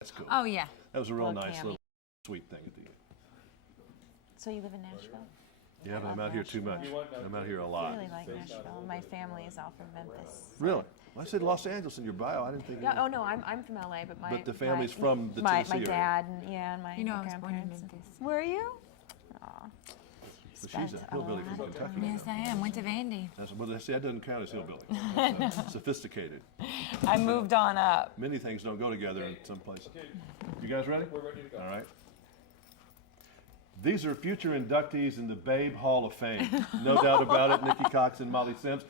That's cool. Oh, yeah. That was a real Love nice Cammy. little sweet thing at the end. So you live in Nashville? Yeah, but I'm out here too much. I'm out here a I lot. really like Nashville. My family is all from Memphis. Really? Well, I said Los Angeles in your bio. I didn't think. Yeah. Oh no, I'm from LA, but my But the family's from the my Tennessee area. dad and and my You know, I was born in grandparents. Memphis. Were you? Aw. But she's a hillbilly from Kentucky. Yes, I am. Went to Vandy. Well, see, that doesn't count as hillbilly. That's, sophisticated. I moved on up. Many things don't go together in some places. You guys ready? We're ready to go. All right. These are future inductees in the Babe Hall of Fame. No doubt about it. Nikki Cox and Molly Sims.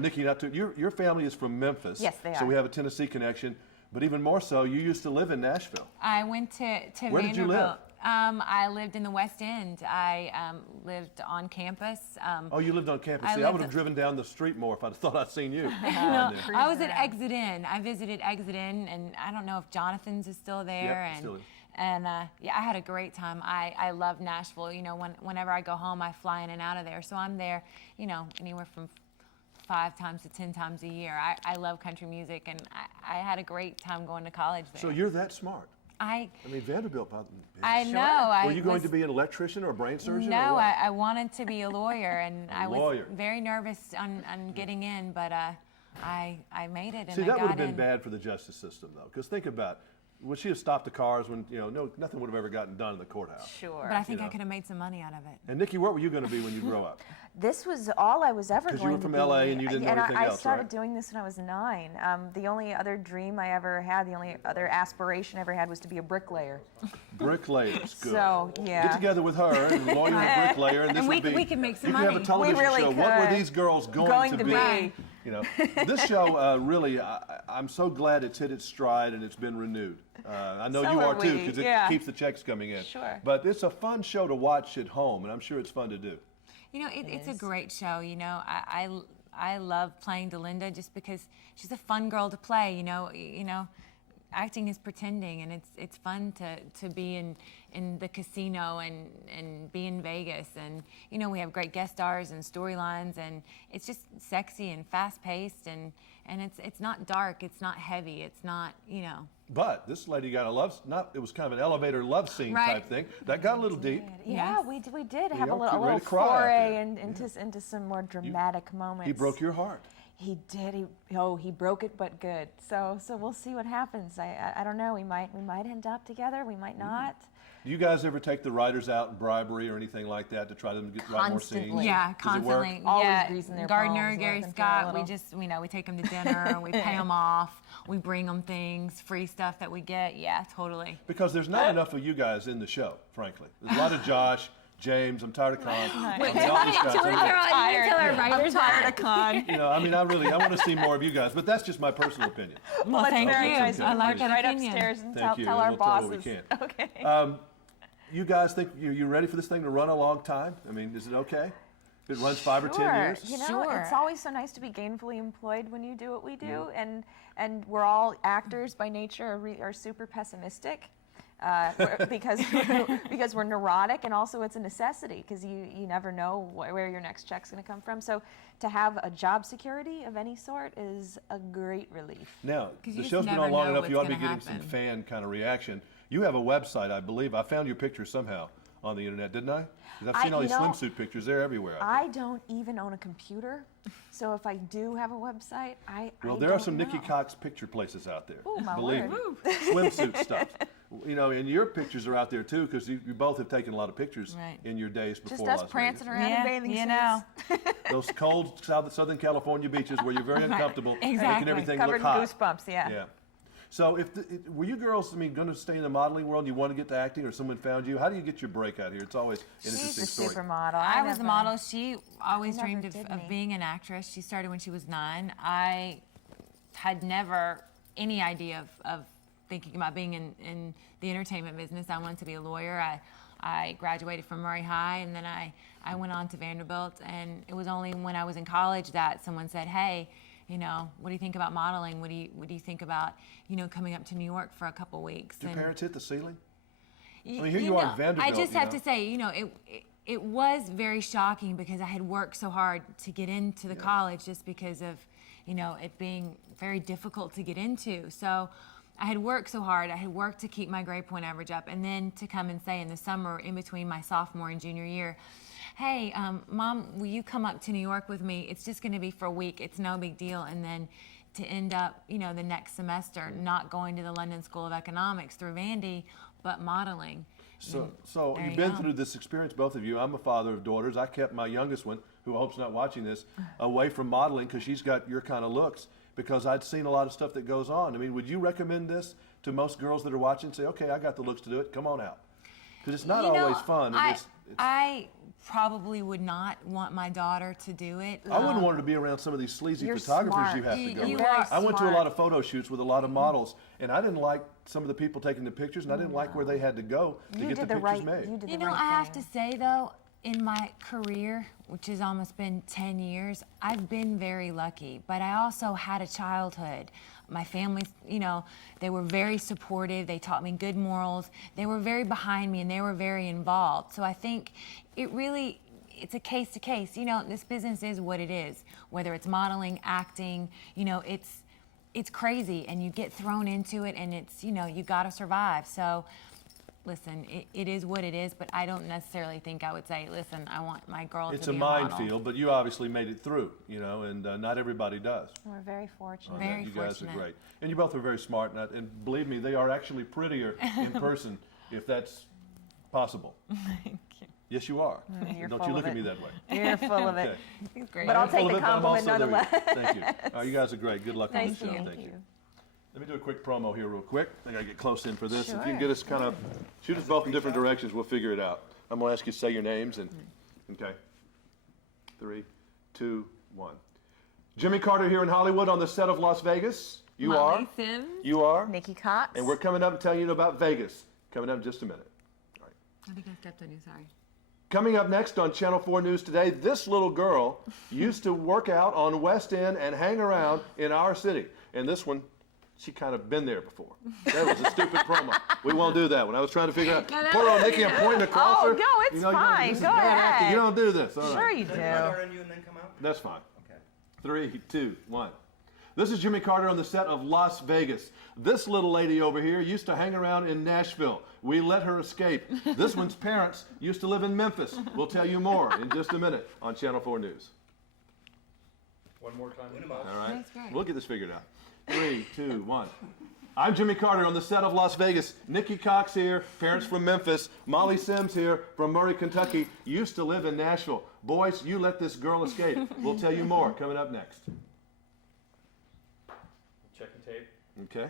Nikki, your family is from Memphis. Yes, they So are. we have a Tennessee connection. But even more so, you used to live in Nashville. I went to Vanderbilt. Where did you live? I lived in the West End. I lived on campus. Oh, you lived on campus. I See, I lived would have driven down the street more if I'd thought I'd seen you. No, I was at Exit Inn. I visited Exit Inn, and I don't know if Jonathan's is still there. Yep, still is. And yeah, I had a great time. I love Nashville. You know, whenever I go home, I fly in and out of there. So I'm there, you know, anywhere from 5 times to 10 times a year. I love country music, and I had a great time going to college there. So you're that smart. I mean, Vanderbilt. I know. Were you going to be an electrician or a brain surgeon? No, or what? I wanted to be a lawyer, and I was lawyer. very nervous on getting in, but I made it, and See, I that got would have been in. bad for the justice system, though, because think about it. Would she have stopped the cars when, you know, nothing would have ever gotten done in the courthouse? Sure. But I think You I know. could have made some money out of it. And Nikki, what were you going to be when you grow up? This was all I was ever 'Cause going you were from to be. LA and you didn't know anything I else, started right? doing this when I was 9. The only other dream I ever had, the only other aspiration I ever had was to be a bricklayer. Bricklayers, good. So, yeah. Get together with her, and lawyer and bricklayer, and this And would be. we could make some you could have money. a television We really show. What were could. these girls going to be? be. You know, this show really, I'm so glad it's hit its stride and it's been renewed. I know So you are are too, we, because it yeah. keeps the checks coming in. Sure. But it's a fun show to watch at home, and I'm sure it's fun to do. You know, it's a is. great show. You know, I love playing Delinda just because she's a fun girl to play. You know, acting is pretending, and it's fun to be in the casino and be in Vegas, and you know, we have great guest stars and storylines, and it's just sexy and fast paced, and it's not dark, it's not heavy, it's not, you know. But this lady got it was kind of an elevator love scene Right. type thing. That got a little deep. Yeah, Yes. we did have know, a little ready to cry out foray there. into some more dramatic moments. He broke your heart. He did. He broke it, but good. So we'll see what happens. I don't know. We might end up together. We might not. Do you guys ever take the writers out in bribery or anything like that to try to write more scenes? Constantly. Yeah, Does it work? constantly. Always Yeah, greasing their Gardner, palms, Gary laughing for a Scott. We little. just, you know, we take them to dinner, we pay them off, we bring them things, free stuff that we get. Yeah, totally. Because there's not enough of you guys in the show, frankly. There's a lot of Josh, James. I'm tired of Con. I mean, all these guys. writers tired of Con. You know, I mean, I want to see more of you guys, but that's just my personal opinion. Well, thank very you. nice. I like We'll that Right opinion. upstairs and Thank you, tell and our we'll tell what we bosses. can. Okay. You guys think you ready for this thing to run a long time? I mean, is it okay? If it runs 5 or 10 years? You know, Sure. it's always so nice to be gainfully employed when you do what we do, and we're all actors by nature, are super pessimistic. Because we're neurotic, and also it's a necessity because you never know where your next check's going to come from. So to have a job security of any sort is a great relief. Now, 'Cause the you show's just been never on long know enough. You ought what's to be gonna getting some happen. fan kind of reaction. You have a website, I believe. I found your pictures somehow on the internet, didn't I? 'Cause I've seen all you these know, swimsuit pictures. They're everywhere. I don't even own a computer, so if I do have a website, Well, I there are don't some Nikki know. Cox picture places out there. Ooh, my Believe word. me. Swimsuit stuff. You know, and your pictures are out there too, because you both have taken a lot of pictures Right. in your days before Just us Las prancing Vegas. around Yeah, in bathing you suits. know. Those cold Southern California beaches where you're very uncomfortable, making Exactly. everything Covered look in hot. goosebumps, yeah. Yeah. So, were you girls, I mean, going to stay in the modeling world? You want to get to acting, or someone found you? How do you get your break out here? It's always an She's interesting the story. supermodel. I was the never- model. She always never dreamed did of me. being an actress. She started when she was 9. I had never any idea of thinking about being in the entertainment business. I wanted to be a lawyer. I graduated from Murray High, and then I went on to Vanderbilt. And it was only when I was in college that someone said, "Hey, you know, what do you think about modeling? What do you think about, you know, coming up to New York for a couple weeks?" Did your parents hit the ceiling? Y- I mean, here you are in know, Vanderbilt, I just you have know. to say, you know, it was very shocking because I had worked so hard to get into the college just because of, you know, it being very difficult to get into. So I had worked so hard. I had worked to keep my grade point average up, and then to come and say in the summer, in between my sophomore and junior year, hey, Mom, will you come up to New York with me? It's just going to be for a week. It's no big deal. And then to end up, the next semester not going to the London School of Economics through Vandy, but modeling. So There you've you been go. through this experience, both of you. I'm a father of daughters. I kept my youngest one, who I hope's not watching this, away from modeling because she's got your kind of looks, because I'd seen a lot of stuff that goes on. I mean, would you recommend this to most girls that are watching? Say, okay, I got the looks to do it. Come on out. Because it's not always fun. I probably would not want my daughter to do it. I wouldn't want her to be around some of these sleazy You're photographers smart. you have to go You with. are I went to a smart. lot of photo shoots with a lot of models, and I didn't like some of the people taking the pictures, and I didn't like where they had to go to You get the did the pictures right. made. You did You the know, right I have to thing. say though, in my career, which has almost been 10 years, I've been very lucky, but I also had a childhood. My family, they were very supportive. They taught me good morals. They were very behind me, and they were very involved. So I think it's a case to case. This business is what it is. Whether it's modeling, acting, it's crazy, and you get thrown into it, and it's, you got to survive. So listen, it is what it is, but I don't necessarily think I would say, listen, I want my girl It's to a be a model. minefield, but you obviously made it through, and not everybody does. We're very fortunate. on that. Very You guys fortunate. are great. And you both are very smart, and believe me, they are actually prettier in person, if that's possible. Thank you. Yes, you are. You're Don't full you of look at it. me that way. You're full of it. Okay. He's great. But I'll I'm full take of the it, but I'm compliment also- there we nonetheless. go. Thank you. You guys are great. Good luck on Thank the show. you. Thank you. Let me do a quick promo here real quick. I gotta get close in for this. If you can Sure. get us kind of, shoot us both in different directions, we'll figure it out. I'm gonna ask you to say your names and, okay. 3, 2, 1. Jimmy Carter here in Hollywood on the set of Las Vegas. You Molly are? Sims. You are? Nikki Cox. And we're coming up and telling you about Vegas. Coming up in just a minute. All right. I think I stepped on you, sorry. Coming up next on Channel 4 News Today, this little girl used to work out on West End and hang around in our city. And this one, she kind of been there before. That was a stupid promo. We won't do that one. I was trying to figure out, poor old Nikki, I'm pointing across Oh, her. no, it's you know, fine. this is Go bad acting. ahead. You don't do this. All right. Sure you Can I do. start on you and then come out? That's fine. Okay. 3, 2, 1. This is Jimmy Carter on the set of Las Vegas. This little lady over here used to hang around in Nashville. We let her escape. This one's parents used to live in Memphis. We'll tell you more in just a minute on Channel 4 News. One more time. All right? That's great. We'll get this figured out. 3, 2, 1. I'm Jimmy Carter on the set of Las Vegas. Nikki Cox here, parents from Memphis. Molly Sims here from Murray, Kentucky. Used to live in Nashville. Boys, you let this girl escape. We'll tell you more coming up next. Checking tape. Okay.